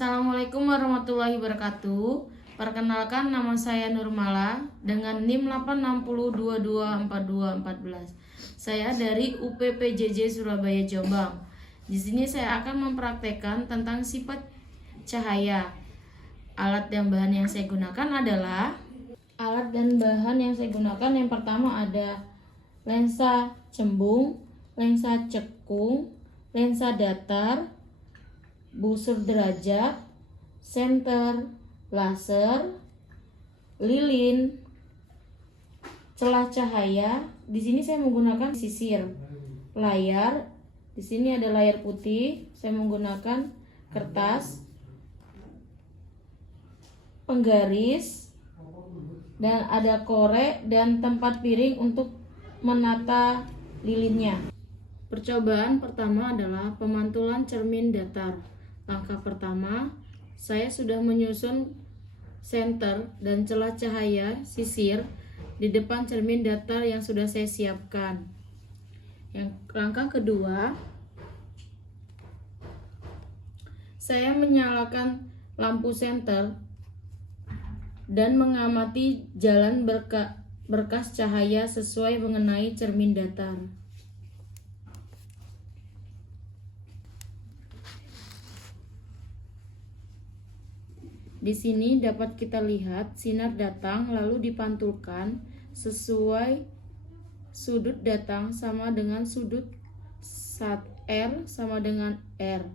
Assalamualaikum warahmatullahi wabarakatuh. Perkenalkan, nama saya Nurmala dengan NIM 860224214. Saya dari UPPJJ Surabaya, Jombang. Di sini saya akan mempraktekkan tentang sifat cahaya. Alat dan bahan yang saya gunakan adalah yang pertama ada lensa cembung, lensa cekung, lensa datar, busur derajat, senter, laser, lilin, celah cahaya. Di sini saya menggunakan sisir. Layar, di sini ada layar putih, saya menggunakan kertas, penggaris, dan ada korek dan tempat piring untuk menata lilinnya. Percobaan pertama adalah pemantulan cermin datar. Langkah pertama, saya sudah menyusun senter dan celah cahaya sisir di depan cermin datar yang sudah saya siapkan. Langkah kedua, saya menyalakan lampu senter dan mengamati jalan berkas cahaya sesuai mengenai cermin datar. Di sini dapat kita lihat sinar datang lalu dipantulkan sesuai sudut datang sama dengan sudut R sama dengan R.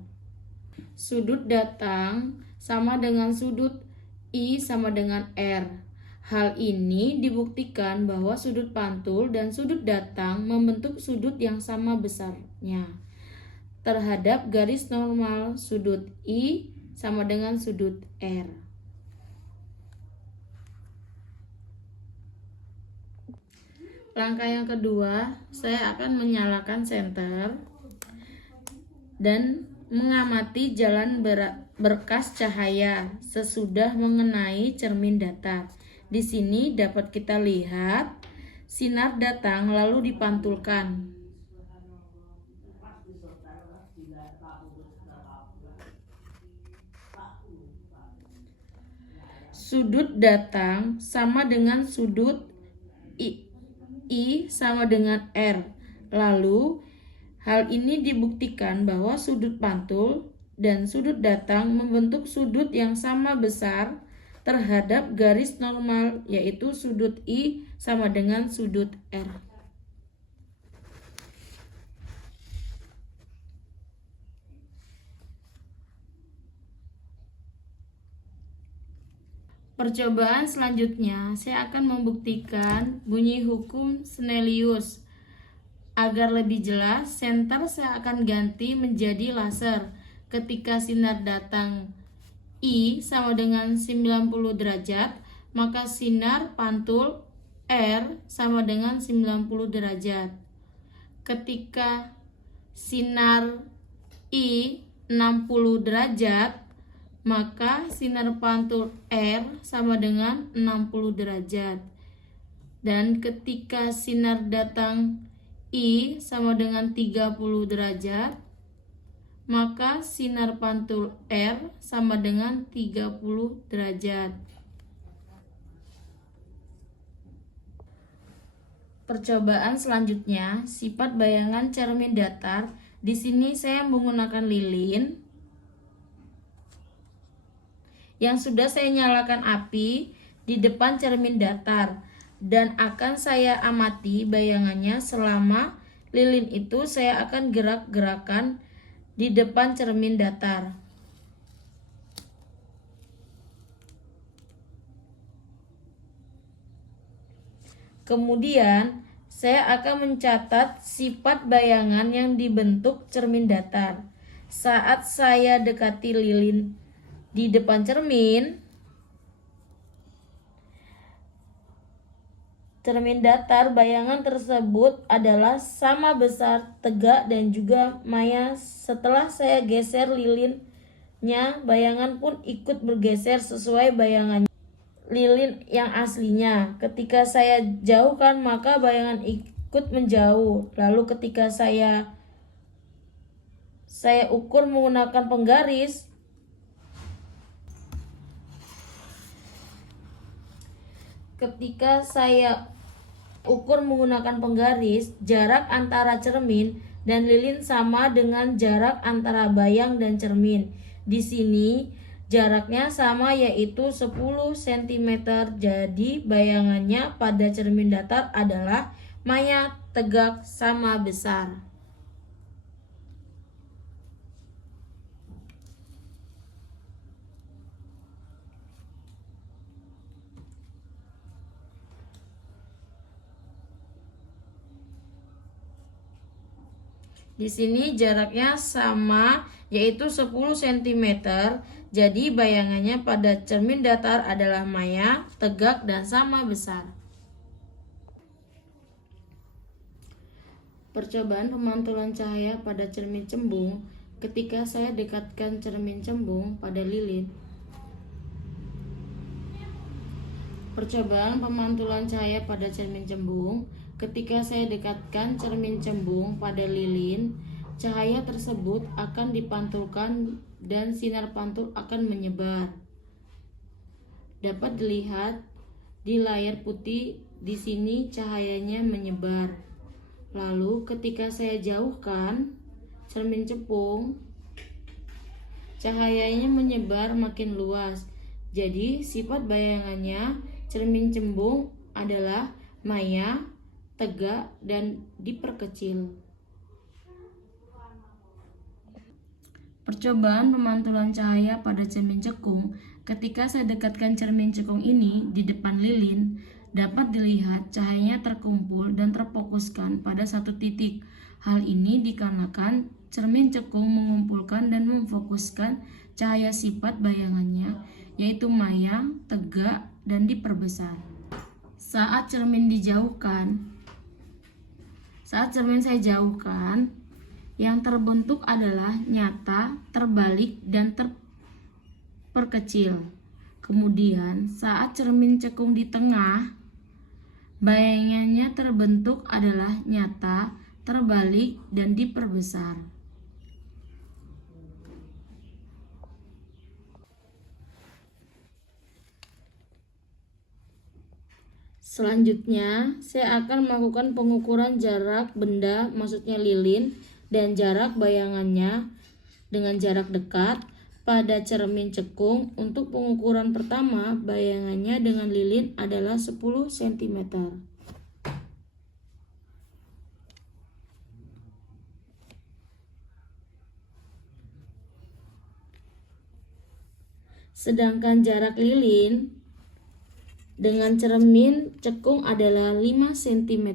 Sudut datang sama dengan sudut I sama dengan R. Hal ini dibuktikan bahwa sudut pantul dan sudut datang membentuk sudut yang sama besarnya terhadap garis normal sudut I sama dengan sudut R. Langkah yang kedua, saya akan menyalakan senter dan mengamati jalan berkas cahaya sesudah mengenai cermin datar. Di sini dapat kita lihat sinar datang lalu dipantulkan. Sudut datang sama dengan sudut I sama dengan R. Lalu hal ini dibuktikan bahwa sudut pantul dan sudut datang membentuk sudut yang sama besar terhadap garis normal, yaitu sudut I sama dengan sudut R. Percobaan selanjutnya, saya akan membuktikan bunyi hukum Snellius. Agar lebih jelas, senter saya akan ganti menjadi laser. Ketika sinar datang I sama dengan 90 derajat, maka sinar pantul R sama dengan 90 derajat. Ketika sinar I 60 derajat, maka sinar pantul R sama dengan 60 derajat. Dan ketika sinar datang I sama dengan 30 derajat, maka sinar pantul R sama dengan 30 derajat. Percobaan selanjutnya, sifat bayangan cermin datar. Di sini saya menggunakan lilin yang sudah saya nyalakan api di depan cermin datar dan akan saya amati bayangannya selama lilin itu saya akan gerak-gerakan di depan cermin datar. Kemudian saya akan mencatat sifat bayangan yang dibentuk cermin datar. Saat saya dekati lilin di depan cermin datar, bayangan tersebut adalah sama besar, tegak, dan juga maya. Setelah saya geser lilinnya, bayangan pun ikut bergeser sesuai bayangan lilin yang aslinya. Ketika saya jauhkan, maka bayangan ikut menjauh. Lalu ketika saya ukur menggunakan penggaris, ketika saya ukur menggunakan penggaris, jarak antara cermin dan lilin sama dengan jarak antara bayang dan cermin. Di sini jaraknya sama, yaitu 10 cm. Jadi bayangannya pada cermin datar adalah maya, tegak, sama besar. Di sini jaraknya sama, yaitu 10 cm. Jadi bayangannya pada cermin datar adalah maya, tegak, dan sama besar. Percobaan pemantulan cahaya pada cermin cembung. Ketika saya dekatkan cermin cembung pada lilin. Percobaan pemantulan cahaya pada cermin cembung. Ketika saya dekatkan cermin cembung pada lilin, cahaya tersebut akan dipantulkan dan sinar pantul akan menyebar. Dapat dilihat di layar putih, di sini cahayanya menyebar. Lalu ketika saya jauhkan cermin cembung, cahayanya menyebar makin luas. Jadi sifat bayangannya cermin cembung adalah maya, tegak, dan diperkecil. Percobaan pemantulan cahaya pada cermin cekung. Ketika saya dekatkan cermin cekung ini di depan lilin, dapat dilihat cahayanya terkumpul dan terfokuskan pada satu titik. Hal ini dikarenakan cermin cekung mengumpulkan dan memfokuskan cahaya sifat bayangannya, yaitu maya, tegak, dan diperbesar. Saat cermin saya jauhkan, yang terbentuk adalah nyata, terbalik, dan terperkecil. Kemudian saat cermin cekung di tengah, bayangannya terbentuk adalah nyata, terbalik, dan diperbesar. Selanjutnya, saya akan melakukan pengukuran jarak benda, maksudnya lilin, dan jarak bayangannya dengan jarak dekat pada cermin cekung. Untuk pengukuran pertama, bayangannya dengan lilin adalah 10 cm. Sedangkan jarak lilin dengan cermin cekung adalah 5 cm.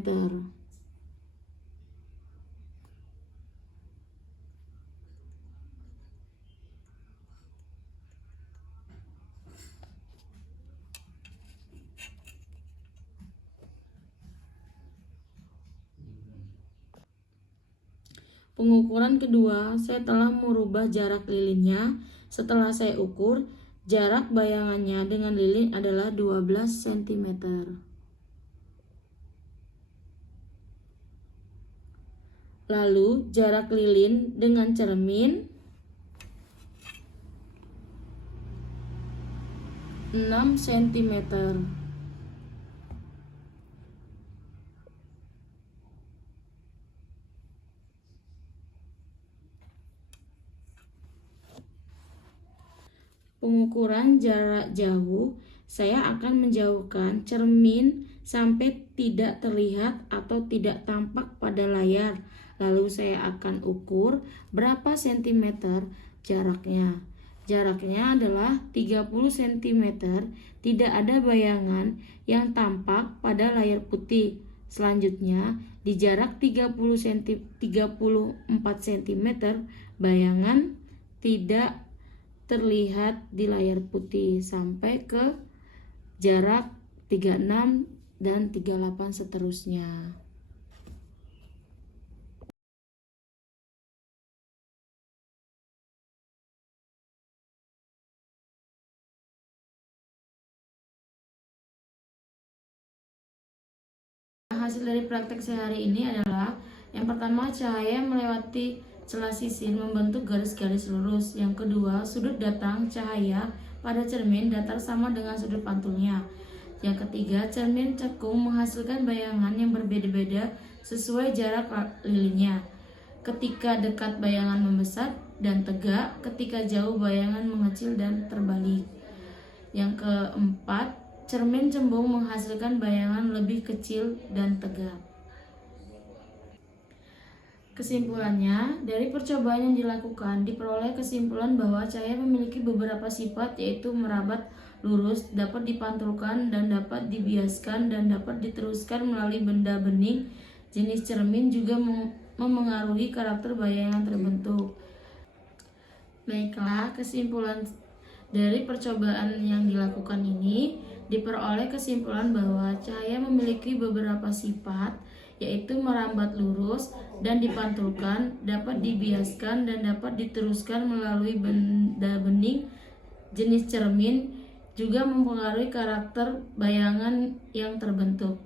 Pengukuran kedua, saya telah merubah jarak lilinnya. Setelah saya ukur, jarak bayangannya dengan lilin adalah 12 cm. Lalu jarak lilin dengan cermin 6 cm. Pengukuran jarak jauh, saya akan menjauhkan cermin sampai tidak terlihat atau tidak tampak pada layar. Lalu saya akan ukur berapa sentimeter jaraknya. Jaraknya adalah 30 cm. Tidak ada bayangan yang tampak pada layar putih. Selanjutnya, di jarak 34 cm, bayangan tidak terlihat di layar putih sampai ke jarak 36 dan 38 seterusnya. Hasil dari praktek sehari ini adalah yang pertama, cahaya melewati celah sisir membentuk garis-garis lurus. Yang kedua, sudut datang cahaya pada cermin datar sama dengan sudut pantulnya. Yang ketiga, cermin cekung menghasilkan bayangan yang berbeda-beda sesuai jarak lilinnya. Ketika dekat bayangan membesar dan tegak, ketika jauh bayangan mengecil dan terbalik. Yang keempat, cermin cembung menghasilkan bayangan lebih kecil dan tegak. Kesimpulannya, dari percobaan yang dilakukan, diperoleh kesimpulan bahwa cahaya memiliki beberapa sifat, yaitu merabat lurus, dapat dipantulkan dan dapat dibiaskan, dan dapat diteruskan melalui benda bening. Jenis cermin juga memengaruhi karakter bayangan terbentuk. Baiklah, kesimpulan dari percobaan yang dilakukan ini diperoleh kesimpulan bahwa cahaya memiliki beberapa sifat, yaitu merambat lurus dan dipantulkan, dapat dibiaskan, dan dapat diteruskan melalui benda bening. Jenis cermin juga mempengaruhi karakter bayangan yang terbentuk.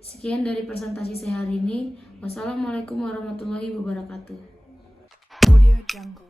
Sekian dari presentasi saya hari ini. Wassalamualaikum warahmatullahi wabarakatuh. Audio Jungle.